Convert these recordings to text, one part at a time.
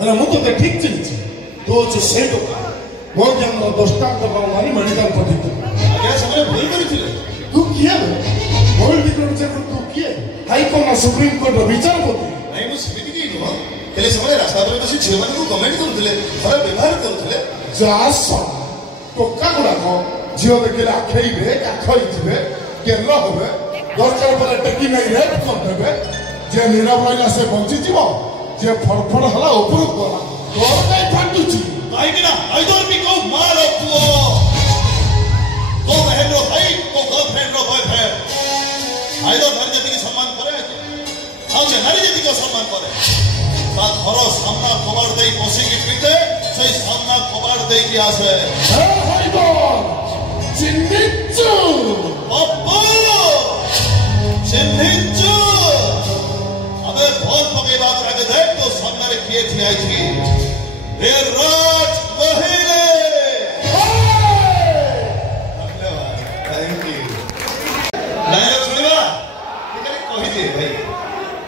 अरे मुझे तो ठीक चिन्ह तो जो से मो ज्ञान 10 टाका मारी मेडिकल पठे आगे समय भूल करी तू किए मोल विक्रम से तू किए हाई कोर्ट सुप्रीम कोर्ट विचारपति नहीं मु समिति की नो हेले समय रास्ता पर बसी झियो मान को कमेंट करथले खराब व्यवहार करथले जास टोका गुडा को झियो देखले आखैबे काखैथिबे केलो होबे दरकार पर टेकी नहीं रेप कर देबे जे नीरव रहिला से बंची जीवो जे फड़फड़ हला ऊपर गला तोर कई फाटुची काहे कि ना आइदर भी को मार पुओ को बहन रो भाई को गर्लफ्रेंड रो बॉयफ्रेंड आइदर नारी जाति के सम्मान करे आ जे नारी जाति को सम्मान करे ता घर सामना कबाड़ देई बसी की पीते से सामना कबाड़ देई की आसे हे हाइदर चिन्निचु अब्बा चिन्निचु अबे बहुत पके बात रखे देख तो सामने रे किए थी आई थी रे राज महिले धन्यवाद थैंक यू डायलॉग सुनिबा ये कहि दे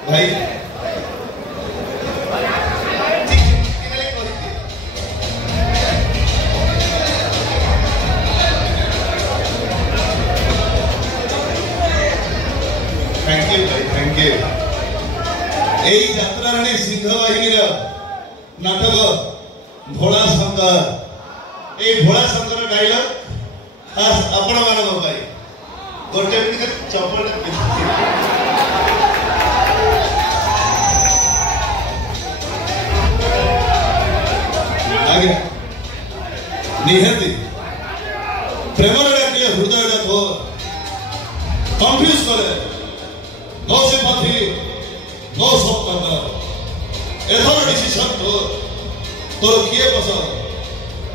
भाई भाई थैंक यू भाई थैंक यू এই যাত্রা রানী সিংহবাহিনীর নাটক ভোলা শঙ্কর এই ভোলা শঙ্কর ডায়লগ খাস আপন ମାନଙ୍କ ପାଇଁ ଗୋଟେ ମିନିଟ ଚପଲ ଆଜ୍ଞା ନିହାତି ପ୍ରେମର ଡାକିଲେ ହୃଦୟଟା ଥୋ କନଫ୍ୟୁଜ କରେ नो sympathy नो सपोर्ट एथर डिसीजन तोर किए पसंद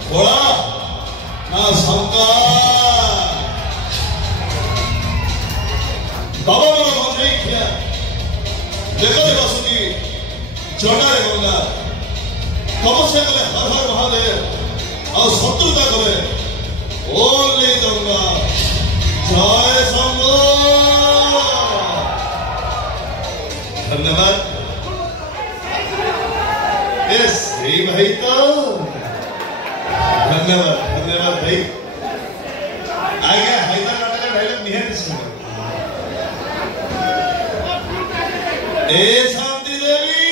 भोला ना शंकर बाबा मन मंत्री किया देखो बसुकी जटारे गंगा तपस्या कले हर हर महादेव और शत्रुता करे ओनली गंगा जय शंकर धन्यवाद यस यही भाई तो धन्यवाद धन्यवाद भाई आगे हैदर नाटक डायलॉग निहाती सुन ए शांति देवी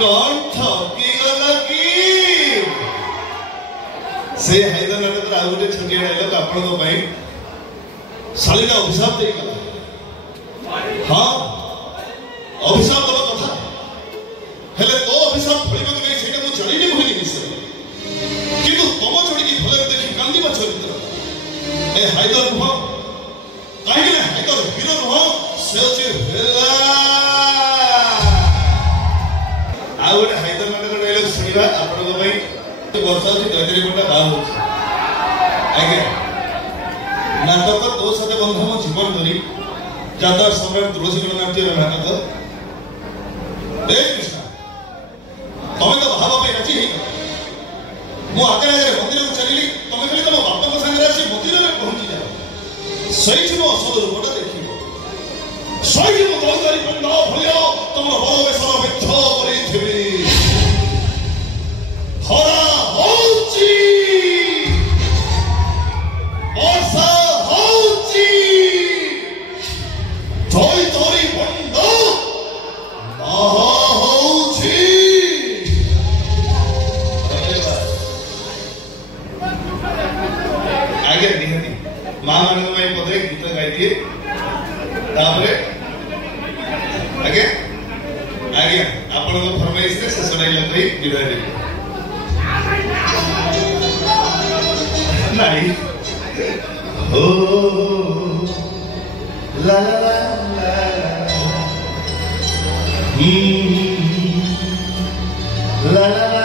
कौन ठकी गला की से हैदर नाटक रा गोटे छोटिया डायलॉग आपण को भाई सालीना अभिशाप दे गला हाँ अभिशाप दबा कथा हेले तो अभिशाप फलिबा के नहीं सेटा को जणी नहीं होई निसे किंतु तम जोड़ी की भले देखि कांदीबा चरित्र ए हैदर नुह काहे के हैदर हीरो नुह से जे हेला आ गोटे हैदर नाटक डायलॉग सुनिबा आपण को भाई तो वर्षा से दैत्री कोटा बाल हो आगे नाटक तो साथे बंधु मो जीवन धरी जाता सम्राट तुलसी गणनाट्य नाटक देख कृष्ण तुम्हें तो भाव पे राजी ही मु आगे मंदिर को चली तुम्हें खाली तुम बापा को संग आसी मंदिर में पहुंची जाओ सही मो असद रूपटा देखिबो सही मो द्रौपदी बंदा भलियो तुम बड़ बेसर मिथ्या करी थिबी खरा होची वर्षा होची Toy Toy Wanda Ahochi आगे निहती मां मानव में पदे गीत गाई दिए तापरे आगे आगे आपण को फरमाइश से शेष डायलॉग रे विदाय दे नहीं हो la la la la la la la